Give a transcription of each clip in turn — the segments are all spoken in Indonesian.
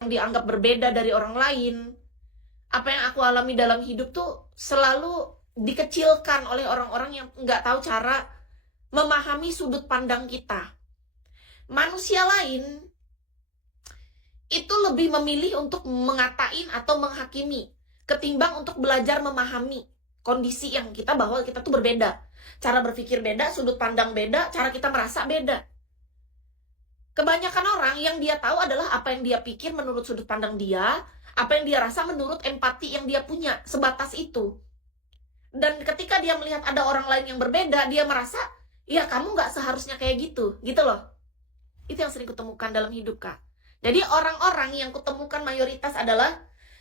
dianggap berbeda dari orang lain. Apa yang aku alami dalam hidup tuh selalu dikecilkan oleh orang-orang yang nggak tahu cara memahami sudut pandang kita. Manusia lain itu lebih memilih untuk mengatain atau menghakimi ketimbang untuk belajar memahami kondisi yang kita bahwa kita tuh berbeda. Cara berpikir beda, sudut pandang beda, cara kita merasa beda. Kebanyakan orang yang dia tahu adalah apa yang dia pikir menurut sudut pandang dia, apa yang dia rasa menurut empati yang dia punya, sebatas itu. Dan ketika dia melihat ada orang lain yang berbeda, dia merasa, ya kamu nggak seharusnya kayak gitu loh. Itu yang sering kutemukan dalam hidup, Kak. Jadi orang-orang yang kutemukan mayoritas adalah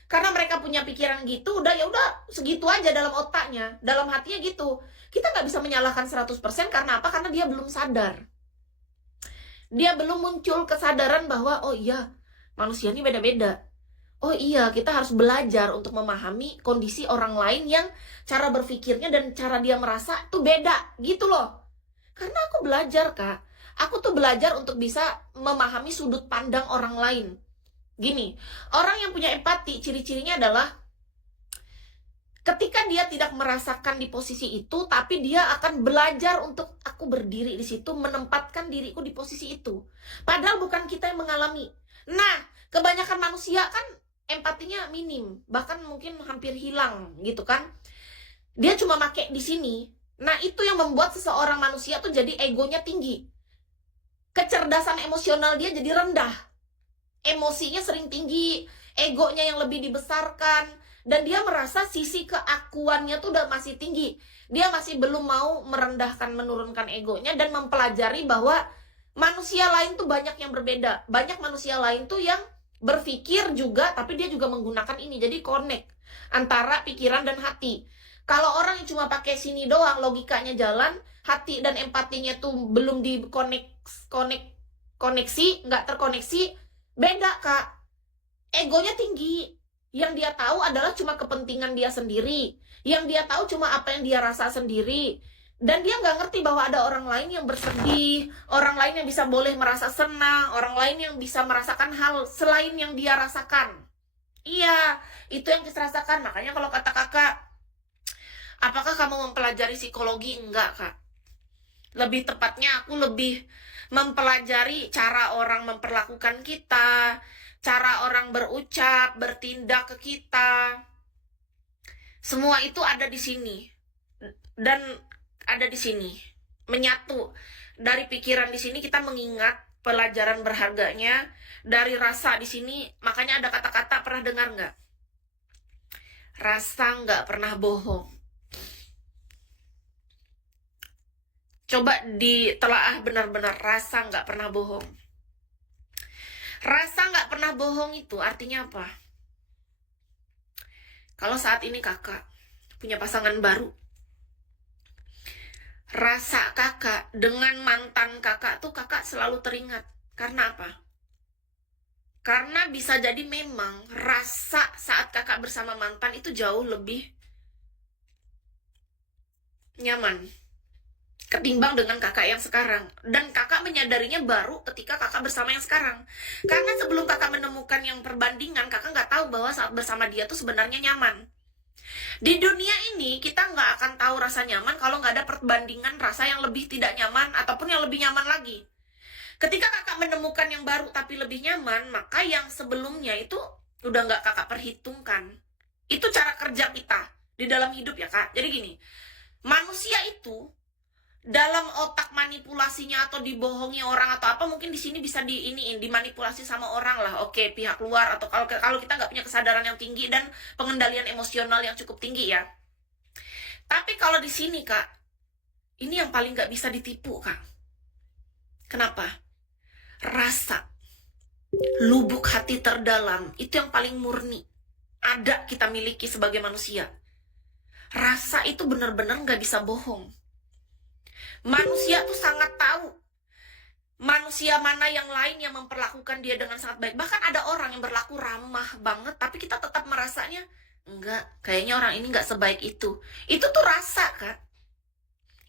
karena mereka punya pikiran gitu, udah ya udah segitu aja dalam otaknya, dalam hatinya gitu. Kita nggak bisa menyalahkan 100% karena apa? Karena dia belum sadar. Dia belum muncul kesadaran bahwa oh iya, manusia ini beda-beda. Oh iya, kita harus belajar untuk memahami kondisi orang lain yang cara berpikirnya dan cara dia merasa tuh beda gitu loh. Karena aku belajar, Kak. Aku tuh belajar untuk bisa memahami sudut pandang orang lain. Gini, orang yang punya empati, ciri-cirinya adalah ketika dia tidak merasakan di posisi itu, tapi dia akan belajar untuk aku berdiri di situ, menempatkan diriku di posisi itu. Padahal bukan kita yang mengalami. Nah, kebanyakan manusia kan empatinya minim, bahkan mungkin hampir hilang gitu kan. Dia cuma make di sini. Nah, itu yang membuat seseorang manusia tuh jadi egonya tinggi. Kecerdasan emosional dia jadi rendah. Emosinya sering tinggi, egonya yang lebih dibesarkan, dan dia merasa sisi keakuannya tuh udah masih tinggi. Dia masih belum mau merendahkan, menurunkan egonya dan mempelajari bahwa manusia lain tuh banyak yang berbeda. Banyak manusia lain tuh yang berpikir juga, tapi dia juga menggunakan ini. Jadi connect antara pikiran dan hati. Kalau orang yang cuma pakai sini doang, logikanya jalan, hati dan empatinya tuh belum koneksi, nggak terkoneksi, beda, Kak. Egonya tinggi. Yang dia tahu adalah cuma kepentingan dia sendiri. Yang dia tahu cuma apa yang dia rasa sendiri. Dan dia nggak ngerti bahwa ada orang lain yang bersedih, orang lain yang bisa boleh merasa senang, orang lain yang bisa merasakan hal selain yang dia rasakan. Iya, itu yang kita rasakan. Makanya kalau kata kakak, apakah kamu mempelajari psikologi? Enggak, Kak. Lebih tepatnya aku lebih mempelajari cara orang memperlakukan kita, cara orang berucap, bertindak ke kita. Semua itu ada di sini. Dan ada di sini. Menyatu. Dari pikiran di sini kita mengingat pelajaran berharganya. Dari rasa di sini, makanya ada kata-kata, pernah dengar nggak? Rasa nggak pernah bohong. Coba ditelaah benar-benar, rasa nggak pernah bohong. Rasa nggak pernah bohong itu artinya apa? Kalau saat ini kakak punya pasangan baru, rasa kakak dengan mantan kakak tuh kakak selalu teringat. Karena apa? Karena bisa jadi memang rasa saat kakak bersama mantan itu jauh lebih nyaman ketimbang dengan kakak yang sekarang. Dan kakak menyadarinya baru ketika kakak bersama yang sekarang. Karena sebelum kakak menemukan yang perbandingan, kakak nggak tahu bahwa saat bersama dia tuh sebenarnya nyaman. Di dunia ini kita nggak akan tahu rasa nyaman kalau nggak ada perbandingan rasa yang lebih tidak nyaman ataupun yang lebih nyaman lagi. Ketika kakak menemukan yang baru tapi lebih nyaman, maka yang sebelumnya itu udah nggak kakak perhitungkan. Itu cara kerja kita di dalam hidup ya, Kak. Jadi gini, manusia itu dalam otak manipulasinya atau dibohongi orang atau apa, mungkin di sini bisa dimanipulasi sama orang lah. Oke, pihak luar, atau kalau kita nggak punya kesadaran yang tinggi dan pengendalian emosional yang cukup tinggi ya. Tapi kalau di sini, Kak, ini yang paling nggak bisa ditipu, Kak. Kenapa? Rasa lubuk hati terdalam itu yang paling murni ada kita miliki sebagai manusia. Rasa itu benar-benar nggak bisa bohong. Manusia tuh sangat tahu manusia mana yang lain yang memperlakukan dia dengan sangat baik. Bahkan ada orang yang berlaku ramah banget, tapi kita tetap merasanya, enggak, kayaknya orang ini nggak sebaik itu. Itu tuh rasa, Kak.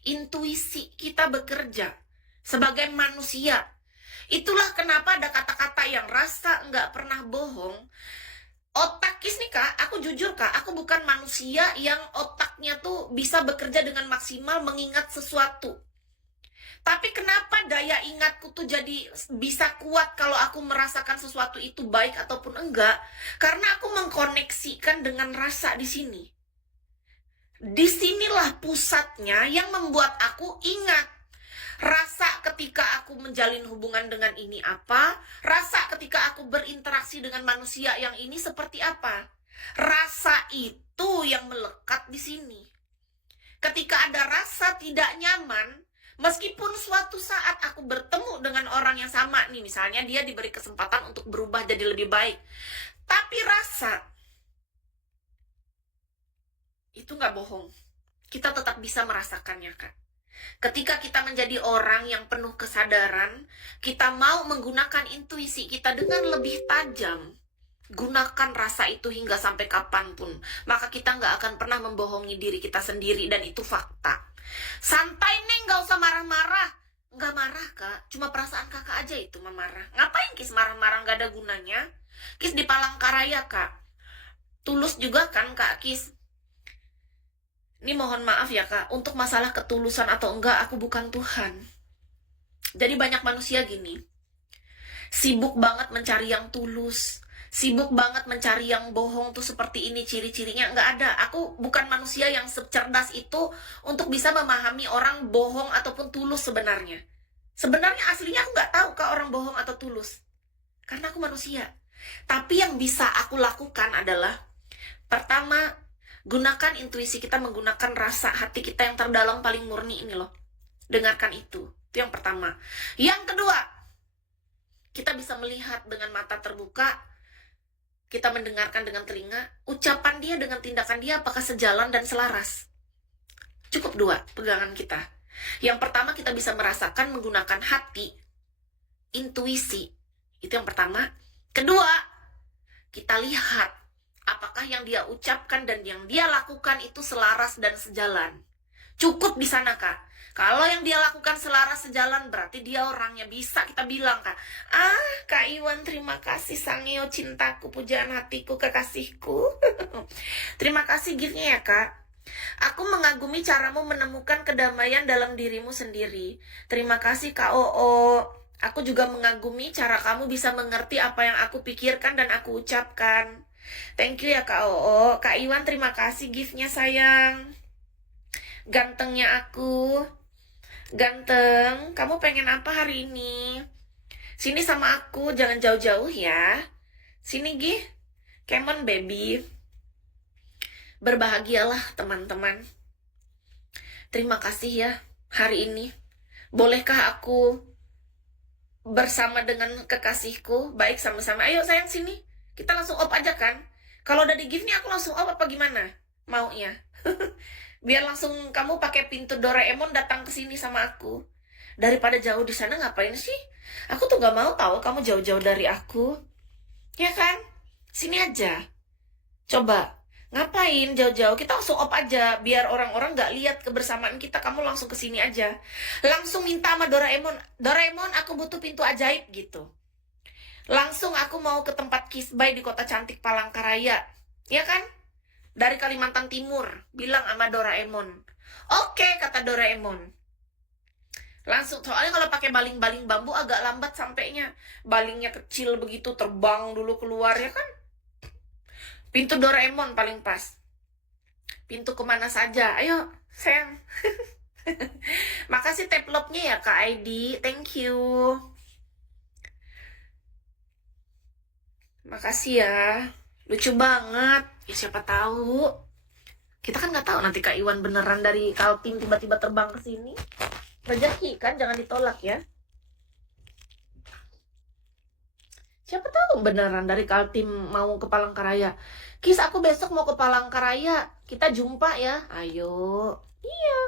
Intuisi kita bekerja sebagai manusia Itulah kenapa ada kata-kata yang rasa nggak pernah bohong. Otak Kis nih Kak, aku jujur Kak, aku bukan manusia yang otaknya tuh bisa bekerja dengan maksimal mengingat sesuatu. Tapi kenapa daya ingatku tuh jadi bisa kuat kalau aku merasakan sesuatu itu baik ataupun enggak? Karena aku mengkoneksikan dengan rasa di sini. Disinilah pusatnya yang membuat aku ingat. Rasa ketika aku menjalin hubungan dengan ini apa? Rasa ketika aku berinteraksi dengan manusia yang ini seperti apa? Rasa itu yang melekat di sini. Ketika ada rasa tidak nyaman, meskipun suatu saat aku bertemu dengan orang yang sama nih, misalnya dia diberi kesempatan untuk berubah jadi lebih baik, tapi rasa itu nggak bohong. Kita tetap bisa merasakannya, Kak. Ketika kita menjadi orang yang penuh kesadaran, kita mau menggunakan intuisi kita dengan lebih tajam. Gunakan rasa itu hingga sampai kapanpun. Maka kita nggak akan pernah membohongi diri kita sendiri, dan itu fakta. Santai Neng, nggak usah marah-marah. Nggak marah Kak, cuma perasaan kakak aja itu memarah. Ngapain Kis marah-marah, nggak ada gunanya. Kis di Palangkaraya Kak. Tulus juga kan Kak Kis. Ini mohon maaf ya Kak, untuk masalah ketulusan atau enggak, aku bukan Tuhan. Jadi banyak manusia gini, sibuk banget mencari yang tulus, sibuk banget mencari yang bohong tuh seperti ini ciri-cirinya. Nggak ada, aku bukan manusia yang secerdas itu untuk bisa memahami orang bohong ataupun tulus sebenarnya. Sebenarnya aslinya aku nggak tahu Kak orang bohong atau tulus, karena aku manusia. Tapi yang bisa aku lakukan adalah, pertama, gunakan intuisi kita, menggunakan rasa hati kita yang terdalam paling murni ini loh. Dengarkan itu yang pertama. Yang kedua, kita bisa melihat dengan mata terbuka, kita mendengarkan dengan telinga, ucapan dia dengan tindakan dia apakah sejalan dan selaras. Cukup dua pegangan kita. Yang pertama, kita bisa merasakan menggunakan hati, intuisi. Itu yang pertama. Kedua, kita lihat apakah yang dia ucapkan dan yang dia lakukan itu selaras dan sejalan. Cukup di sana Kak. Kalau yang dia lakukan selaras sejalan, berarti dia orangnya. Bisa kita bilang Kak, Kak Iwan terima kasih Sangeo, cintaku, pujaan hatiku, kekasihku. Terima kasih gift-nya ya Kak. Aku mengagumi caramu menemukan kedamaian dalam dirimu sendiri. Terima kasih Kak Oo. Aku juga mengagumi cara kamu bisa mengerti apa yang aku pikirkan dan aku ucapkan. Thank you ya Kak Oo. Kak Iwan terima kasih gift-nya sayang. Gantengnya aku. Ganteng, kamu pengen apa hari ini? Sini sama aku, jangan jauh-jauh ya. Sini Gih. Come on baby. Berbahagialah teman-teman. Terima kasih ya hari ini. Bolehkah aku bersama dengan kekasihku? Baik, sama-sama. Ayo sayang sini. Kita langsung off aja kan? Kalau udah di gift nih aku langsung off apa gimana? Maunya. Biar langsung kamu pakai pintu Doraemon datang ke sini sama aku. Daripada jauh di sana ngapain sih? Aku tuh gak mau tahu kamu jauh-jauh dari aku. Ya kan? Sini aja. Coba. Ngapain jauh-jauh? Kita langsung off aja biar orang-orang gak lihat kebersamaan kita. Kamu langsung ke sini aja. Langsung minta sama Doraemon. Doraemon, aku butuh pintu ajaib gitu. Langsung aku mau ke tempat Kisbay di kota cantik Palangkaraya. Ya kan? Dari Kalimantan Timur. Bilang sama Doraemon. Oke, kata Doraemon. Langsung, soalnya kalau pakai baling-baling bambu agak lambat sampainya. Balingnya kecil begitu, terbang dulu keluar ya kan? Pintu Doraemon paling pas. Pintu kemana saja. Ayo, sayang. Makasih taplopnya ya Kak Aidi. Thank you. Makasih ya. Lucu banget. Ya siapa tahu. Kita kan nggak tahu nanti Kak Iwan beneran dari Kaltim tiba-tiba terbang ke sini. Rezeki kan, jangan ditolak ya. Siapa tahu beneran dari Kaltim mau ke Palangkaraya. Kis, aku besok mau ke Palangkaraya. Kita jumpa ya. Ayo. Iya.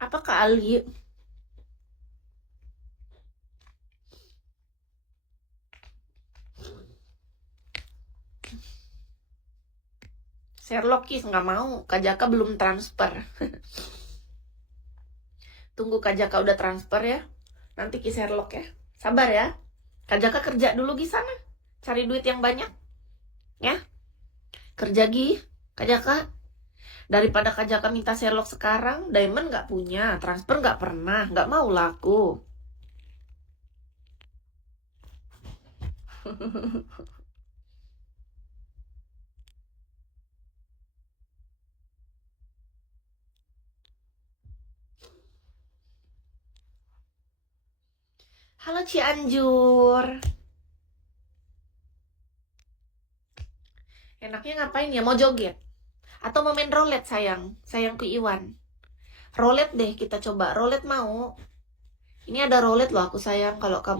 Apa Kak Ali? Sherlock Kis nggak mau. Kak Jaka belum transfer. tunggu Kak Jaka udah transfer ya. Nanti Ki Sherlock ya. Sabar ya. Kak Jaka kerja dulu di sana. Cari duit yang banyak. Ya. Kerja Gi, Kak Jaka. Daripada Kak Jaka minta Sherlock sekarang, Diamond nggak punya, transfer nggak pernah, nggak mau laku. Halo Cianjur. Enaknya ngapain ya? Mau joget? Atau mau main roulette sayang? Sayangku Iwan. Roulette deh kita coba. Roulette mau? Ini ada roulette loh aku sayang kalau kamu